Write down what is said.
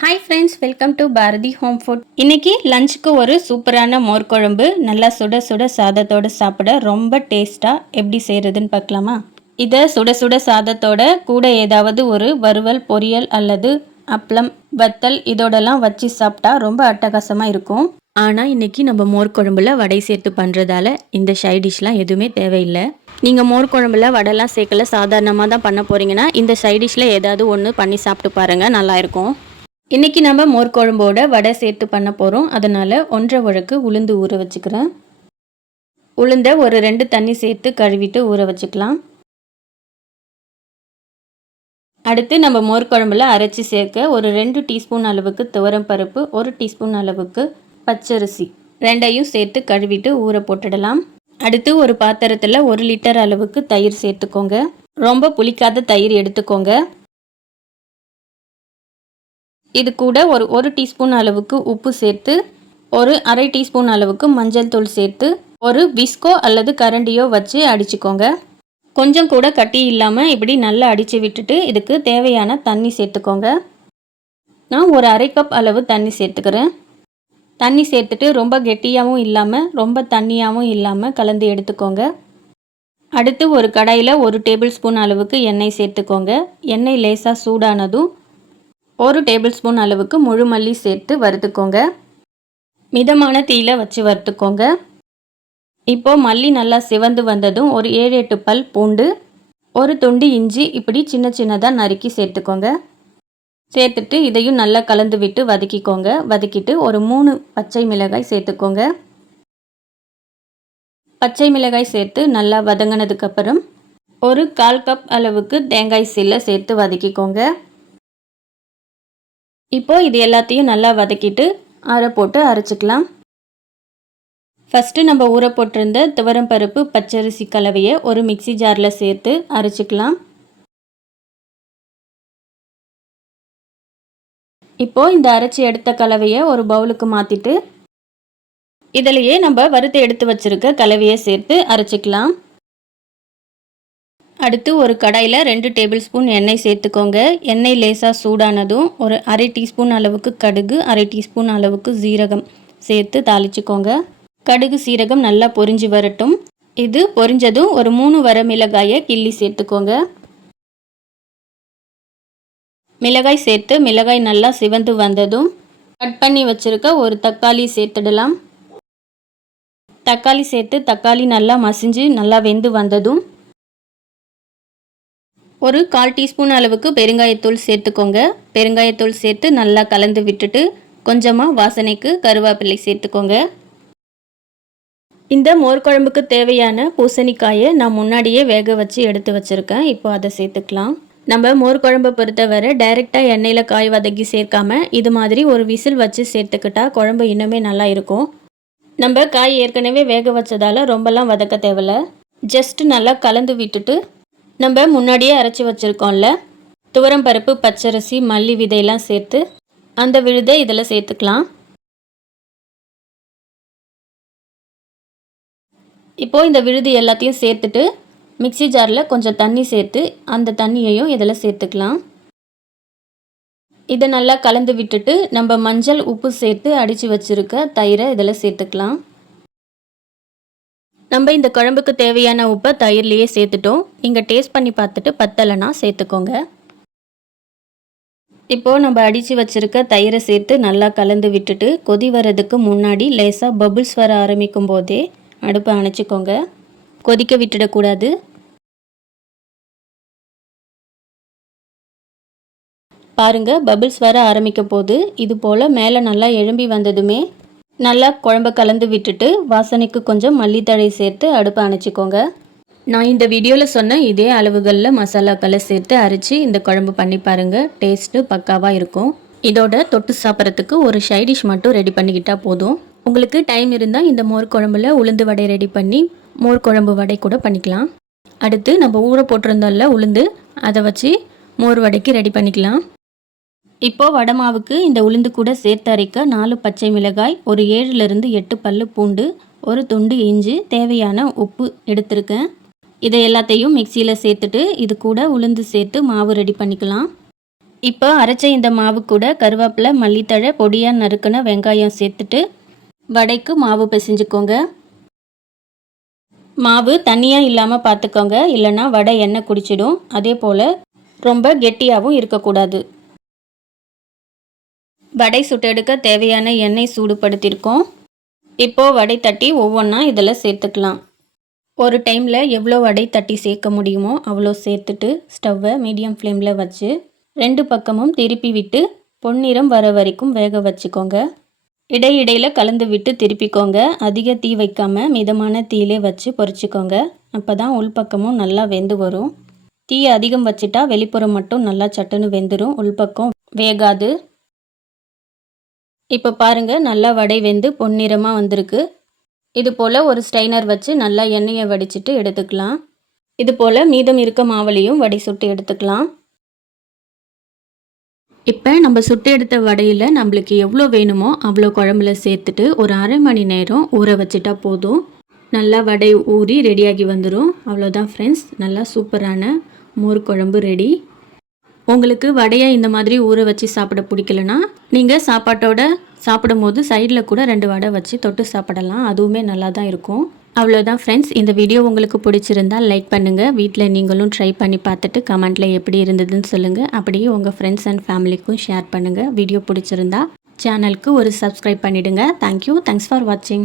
Hi friends welcome to Bharathi home food இன்னைக்கு லஞ்சுக்கு ஒரு சூப்பரான மோர் குழம்பு நல்லா சுட சுட சாதத்தோட சாப்பிட ரொம்ப டேஸ்ட்டாக எப்படி செய்கிறதுன்னு பார்க்கலாமா? இதை சுட சுட சாதத்தோட கூட ஏதாவது ஒரு வறுவல் பொரியல் அல்லது அப்பளம் வத்தல் இதோடலாம் வச்சு சாப்பிட்டா ரொம்ப அட்டகாசமாக இருக்கும். ஆனால் இன்னைக்கு நம்ம மோர் குழம்புல வடை சேர்த்து பண்ணுறதால இந்த சைட் டிஷ்லாம் எதுவுமே தேவையில்லை. நீங்கள் மோர் குழம்புல வடைலாம் சேர்க்கல சாதாரணமாக தான் பண்ண போகிறீங்கன்னா இந்த சைட் டிஷ்ஷில் ஏதாவது ஒன்று பண்ணி சாப்பிட்டு பாருங்கள் நல்லாயிருக்கும் இன்றைக்கி நம்ம மோர் குழம்போட வடை சேர்த்து பண்ண போகிறோம் அதனால் ஒன்றரை உழக்கு உளுந்து ஊற வச்சுக்கிறேன். உளுந்த ஒரு ரெண்டு தண்ணி சேர்த்து கழுவிட்டு ஊற வச்சுக்கலாம். அடுத்து நம்ம மோர் குழம்புல அரைச்சி சேர்க்க ஒரு ரெண்டு டீஸ்பூன் அளவுக்கு துவரம் பருப்பு ஒரு டீஸ்பூன் அளவுக்கு பச்சரிசி. ரெண்டையும் சேர்த்து கழுவிட்டு ஊற போட்டுடலாம். அடுத்து ஒரு பாத்திரத்தில் ஒரு லிட்டர் அளவுக்கு தயிர் சேர்த்துக்கோங்க. ரொம்ப புளிக்காத தயிர் எடுத்துக்கோங்க. இது கூட ஒரு ஒரு டீஸ்பூன் அளவுக்கு உப்பு சேர்த்து ஒரு அரை டீஸ்பூன் அளவுக்கு மஞ்சள் தூள் சேர்த்து ஒரு விஸ்கோ அல்லது கரண்டியோ வச்சு அடிச்சுக்கோங்க. கொஞ்சம் கூட கட்டி இல்லாமல் இப்படி நல்லா அடித்து விட்டுட்டு இதுக்கு தேவையான தண்ணி சேர்த்துக்கோங்க. நான் ஒரு அரை கப் அளவு தண்ணி சேர்த்துக்கிறேன். தண்ணி சேர்த்துட்டு ரொம்ப கெட்டியாகவும் இல்லாமல் ரொம்ப தண்ணியாகவும் இல்லாமல் கலந்து எடுத்துக்கோங்க. அடுத்து ஒரு கடாயில் ஒரு டேபிள் ஸ்பூன் அளவுக்கு எண்ணெய் சேர்த்துக்கோங்க. எண்ணெய் லேசாக சூடானதும் ஒரு டேபிள் ஸ்பூன் அளவுக்கு முழு மல்லி சேர்த்து வறுத்துக்கோங்க. மிதமான தீயில் வச்சு வறுத்துக்கோங்க. இப்போது மல்லி நல்லா சிவந்து வந்ததும் ஒரு ஏழு எட்டு பல் பூண்டு ஒரு துண்டு இஞ்சி இப்படி சின்ன சின்னதாக நறுக்கி சேர்த்துக்கோங்க. சேர்த்துட்டு இதையும் நல்லா கலந்து விட்டு வதக்கிக்கோங்க. வதக்கிட்டு ஒரு மூணு பச்சை மிளகாய் சேர்த்துக்கோங்க. பச்சை மிளகாய் சேர்த்து நல்லா வதங்கினதுக்கப்புறம் ஒரு கால் கப் அளவுக்கு தேங்காய் சில்லை சேர்த்து வதக்கிக்கோங்க. இப்போது இது எல்லாத்தையும் நல்லா வதக்கிட்டு அரை போட்டு அரைச்சிக்கலாம். ஃபஸ்ட்டு நம்ம ஊற போட்டிருந்த துவரம் பருப்பு பச்சரிசி கலவையை ஒரு மிக்சி ஜாரில் சேர்த்து அரைச்சிக்கலாம். இப்போது இந்த அரைச்சி எடுத்த கலவையை ஒரு பவுலுக்கு மாற்றிட்டு இதிலையே நம்ம வறுத்து எடுத்து வச்சுருக்க கலவையை சேர்த்து அரைச்சிக்கலாம். அடுத்து ஒரு கடாயில் ரெண்டு டேபிள் ஸ்பூன் எண்ணெய் சேர்த்துக்கோங்க. எண்ணெய் லேசாக சூடானதும் ஒரு அரை டீஸ்பூன் அளவுக்கு கடுகு அரை டீஸ்பூன் அளவுக்கு சீரகம் சேர்த்து தாளிச்சுக்கோங்க. கடுகு சீரகம் நல்லா பொரிஞ்சு வரட்டும். இது பொரிஞ்சதும் ஒரு மூணு வர மிளகாயை கிள்ளி சேர்த்துக்கோங்க. மிளகாய் சேர்த்து மிளகாய் நல்லா சிவந்து வந்ததும் கட் பண்ணி வச்சுருக்க ஒரு தக்காளி சேர்த்துடலாம். தக்காளி சேர்த்து தக்காளி நல்லா மசிஞ்சு நல்லா வெந்து வந்ததும் ஒரு கால் டீஸ்பூன் அளவுக்கு பெருங்காயத்தூள் சேர்த்துக்கோங்க. பெருங்காயத்தூள் சேர்த்து நல்லா கலந்து விட்டுட்டு கொஞ்சமாக வாசனைக்கு கருவேப்பிலை சேர்த்துக்கோங்க. இந்த மோர் குழம்புக்கு தேவையான பூசணிக்காயை நான் முன்னாடியே வேக வச்சு எடுத்து வச்சுருக்கேன். இப்போ அதை சேர்த்துக்கலாம். நம்ம மோர் குழம்பை பொறுத்தவரை டைரெக்டாக எண்ணெயில் காய் வதக்கி சேர்க்காம இது மாதிரி ஒரு விசில் வச்சு சேர்த்துக்கிட்டா குழம்பு இன்னுமே நல்லா இருக்கும். நம்ம காய் ஏற்கனவே வேக வச்சதால் ரொம்பலாம் வதக்க தேவையில்ல. ஜஸ்ட் நல்லா கலந்து விட்டுட்டு நம்ம முன்னாடியே அரைச்சி வச்சுருக்கோம்ல. துவரம் பருப்பு பச்சரிசி மல்லி விதையெல்லாம் சேர்த்து அந்த விழுதை இதில் சேர்த்துக்கலாம். இப்போது இந்த விழுது எல்லாத்தையும் சேர்த்துட்டு மிக்சி ஜாரில் கொஞ்சம் தண்ணி சேர்த்து அந்த தண்ணியையும் இதில் சேர்த்துக்கலாம். இதை நல்லா கலந்து விட்டுட்டு நம்ம மஞ்சள் உப்பு சேர்த்து அடித்து வச்சுருக்க தயிரை இதில் சேர்த்துக்கலாம். நம்ம இந்த குழம்புக்கு தேவையான உப்பை தயிர்லேயே சேர்த்துட்டோம். நீங்கள் டேஸ்ட் பண்ணி பார்த்துட்டு பத்தலைன்னா சேர்த்துக்கோங்க. இப்போது நம்ம அடித்து வச்சுருக்க தயிரை சேர்த்து நல்லா கலந்து விட்டுட்டு கொதி வர்றதுக்கு முன்னாடி லேசாக பபுள்ஸ் வர ஆரம்பிக்கும் போதே அடுப்பை அணைச்சிக்கோங்க. கொதிக்க விட்டுடக்கூடாது. பாருங்கள் பபுள்ஸ் வர ஆரம்பிக்கும் போது இது போல் மேலே நல்லா எழும்பி வந்ததுமே நல்லா குழம்ப கலந்து விட்டுட்டு வாசனைக்கு கொஞ்சம் மல்லித்தழை சேர்த்து அடுப்பை அணைச்சிக்கோங்க. நான் இந்த வீடியோவில் சொன்ன இதே அளவுகளில் மசாலாக்களை சேர்த்து அரைச்சி இந்த குழம்பு பண்ணி பாருங்கள் டேஸ்ட்டு பக்காவாக இருக்கும். இதோட தொட்டு சாப்பிட்றதுக்கு ஒரு ஷைடிஷ் மட்டும் ரெடி பண்ணிக்கிட்டால் போதும். உங்களுக்கு டைம் இருந்தால் இந்த மோர் குழம்புல உளுந்து வடை ரெடி பண்ணி மோர் குழம்பு வடை கூட பண்ணிக்கலாம். அடுத்து நம்ம ஊற போட்டிருந்தோம்ல உளுந்து அதை வச்சு மோர் வடைக்கு ரெடி பண்ணிக்கலாம். இப்போது வடை மாவுக்கு இந்த உளுந்து கூட சேர்த்து அரைக்க நாலு பச்சை மிளகாய் ஒரு ஏழுலேருந்து எட்டு பல்லு பூண்டு ஒரு துண்டு இஞ்சி தேவையான உப்பு எடுத்திருக்கேன். இதை எல்லாத்தையும் மிக்சியில் சேர்த்துட்டு இது கூட உளுந்து சேர்த்து மாவு ரெடி பண்ணிக்கலாம். இப்போ அரைச்ச இந்த மாவு கூட கருவேப்பிலை மல்லித்தழை பொடியாக நறுக்கின வெங்காயம் சேர்த்துட்டு வடைக்கு மாவு பிசைஞ்சுக்கோங்க. மாவு தண்ணியாக இல்லாமல் பார்த்துக்கோங்க இல்லைன்னா வடை எண்ணெய் குடிச்சிடும். அதே போல் ரொம்ப கெட்டியாகவும் இருக்கக்கூடாது. வடை சுட்டெடுக்க தேவையான எண்ணெய் சூடுபடுத்தியிருக்கோம் இப்போது வடை தட்டி ஒவ்வொன்றா இதில் சேர்த்துக்கலாம். ஒரு டைமில் எவ்வளோ வடை தட்டி சேர்க்க முடியுமோ அவ்வளோ சேர்த்துட்டு ஸ்டவ்வை மீடியம் ஃப்ளேமில் வச்சு ரெண்டு பக்கமும் திருப்பி விட்டு பொன்னிறம் வர வரைக்கும் வேக வச்சுக்கோங்க. இடையிடையில் கலந்து விட்டு திருப்பிக்கோங்க. அதிக தீ வைக்காமல் மிதமான தீயிலே வச்சு பொறிச்சிக்கோங்க. அப்போ தான் உள்பக்கமும் நல்லா வெந்து வரும். தீ அதிகம் வச்சுட்டா வெளிப்புறம் மட்டும் நல்லா சட்டுன்னு வெந்துடும் உள்பக்கம் வேகாது. இப்போ பாருங்கள் நல்லா வடை வெந்து பொன்னிறமாக வந்திருக்கு. இது போல் ஒரு ஸ்ட்ரைனர் வச்சு நல்லா எண்ணெயை வடிச்சிட்டு எடுத்துக்கலாம். இது போல் மீதம் இருக்க மாவுலையும் வடை சுட்டு எடுத்துக்கலாம். இப்போ நம்ம சுட்டு எடுத்த வடையில் நம்மளுக்கு எவ்வளோ வேணுமோ அவ்வளோ குழம்புல சேர்த்துட்டு ஒரு அரை மணி நேரம் ஊற வச்சுட்டா போதும். நல்லா வடை ஊறி ரெடியாகி வந்துடும் அவ்வளோதான் ஃப்ரெண்ட்ஸ் நல்லா சூப்பரான மோர் குழம்பு ரெடி உங்களுக்கு வடையை இந்த மாதிரி ஊற வச்சு சாப்பிட பிடிக்கலனா நீங்கள் சாப்பாட்டோட சாப்பிடும்போது சைடில் கூட ரெண்டு வடை வச்சு தொட்டு சாப்பிடலாம். அதுவுமே நல்லா தான் இருக்கும். அவ்வளோதான் ஃப்ரெண்ட்ஸ் இந்த வீடியோ உங்களுக்கு பிடிச்சிருந்தா லைக் பண்ணுங்கள் வீட்டில் நீங்களும் ட்ரை பண்ணி பார்த்துட்டு கமெண்ட்டில் எப்படி இருந்ததுன்னு சொல்லுங்கள் அப்படியே உங்கள் ஃப்ரெண்ட்ஸ் அண்ட் ஃபேமிலிக்கும் ஷேர் பண்ணுங்கள் வீடியோ பிடிச்சிருந்தா சேனலுக்கு ஒரு சப்ஸ்கிரைப் பண்ணிவிடுங்க தேங்க்யூ தேங்க்ஸ் ஃபார் வாட்சிங்